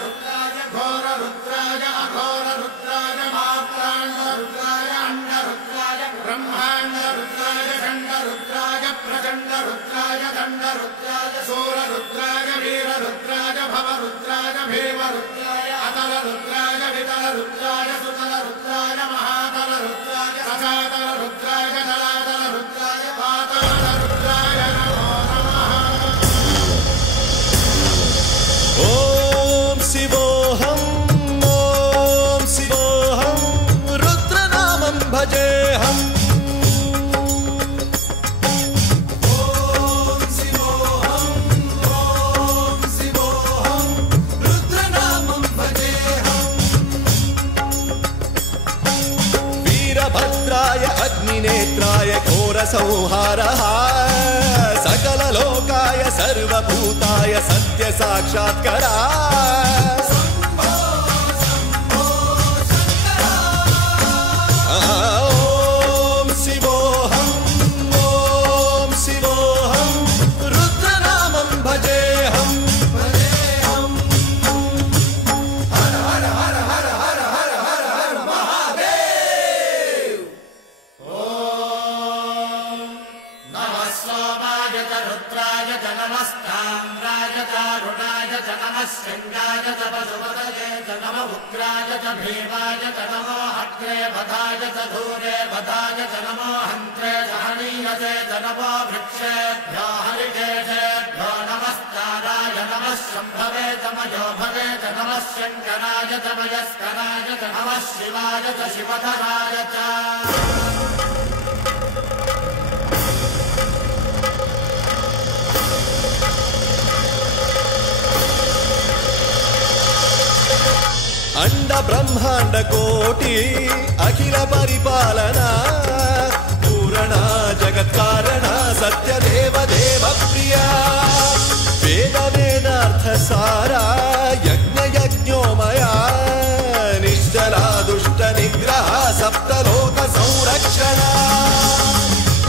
रुद्राय घोर रुद्राय अघोर रुद्राय मात्राण्ड रुद्राय अंड रुद्राय ब्रह्मांड रुद्राय खंड रुद्राय प्रचंड रुद्राय दंड रुद्राय सूर रुद्राय वीर रुद्राय भव रुद्राय भीम रुद्राय अतल रुद्राय वितल रुद्राय सुतल रुद्राय महातल रुद्राय सचातल रुद्राय जलातल रुद्राय पाताल रुद्राय नमो नमः। ओम शिवोऽहं रुद्रनामं भजेऽहम्। वीरभद्राय अग्निनेत्राय घोरसंहारः सकललोकाय सर्वभूताय सत्यसाक्षात्करा। ओम शिवोऽहं रुद्रनामं भजेऽहम्। हर हर हर हर हर हर हर हर महादेव। नमः सोमाय च रुद्राय च नमस्ताम्राय च रुणाय च नमः सिंहाय च पशुपतये च नमः उग्राय च भीमाय च नमो अग्रे वधाय च धूरे वधाय च नमो हन्त्रे च हनीयते च नमो वृक्षेभ्यो हरिकेशेभ्यो नमस्काराय नमः शम्भवे च मयोभवे च नमः शङ्कराय च मयस्कराय च नमः शिवाय च शिवधराय च। अंड ब्रह्मांड कोटि अखिल परिपालना पूर्ण जगत्कारण सत्यदेव देव प्रिया वेद वेदार्थ सारा यज्ञ यज्ञोमया निश्चला दुष्ट निग्रह सप्तलोक संरक्षणा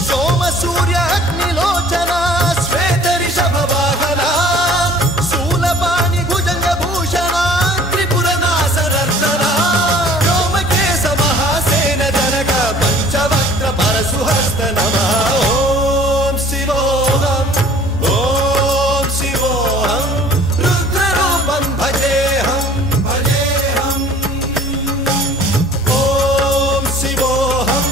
सोम सूर्य अग्निलोचना श्वेत ऋषभ वाहना शूलपाणि भुजंग भूषणा परशुहस्त नमः। ओम शिवोऽहं रुद्ररूपं भजेऽहम्। ओम शिवोऽहं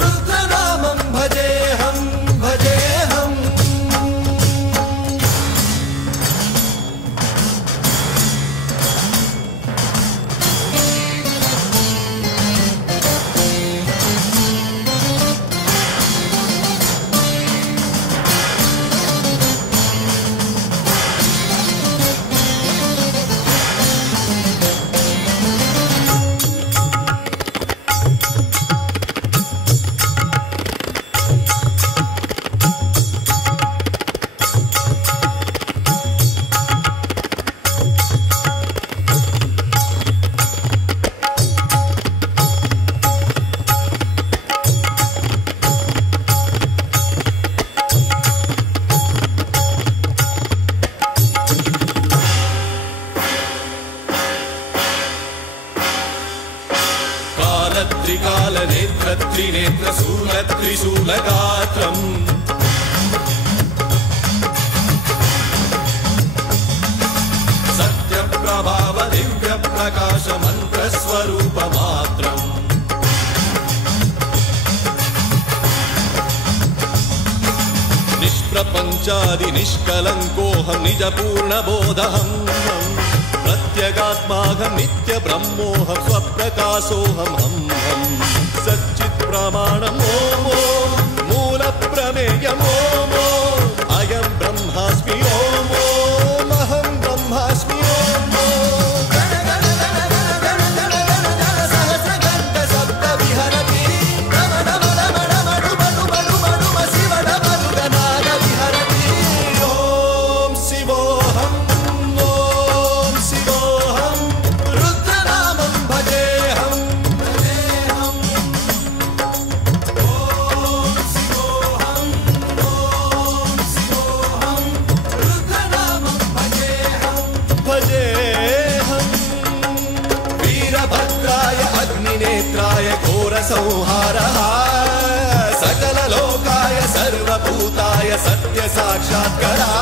रुद्रनामं भजेऽहम्। त्रिकाल नेत्र त्रिनेत्र शूल त्रिशूलगात्रम् सत्यप्रभाव दिव्य प्रकाश मंत्र स्वरूप मात्रम् निष्प्रपंचादि निष्कलंकोऽहं निज पूर्ण बोधहम् प्रत्यगात्माहं नित्य ब्रह्मोऽहं स्वप्रकाशोऽहं हम सच्चित् प्रमाणम् ओम मूल प्रमेयम् ओम अयं ब्रह्मास्मि ओम अहं ब्रह्मास्मि ओम सहस्रगण्ड सप्त विहरति शिवडमरुगनाद विहरति। ओम शिवोऽहं रुद्रनामं भजेऽहम्। ओम शिवोऽहं संहारः सकललोकाय सर्वभूताय सत्य साक्षात्कारः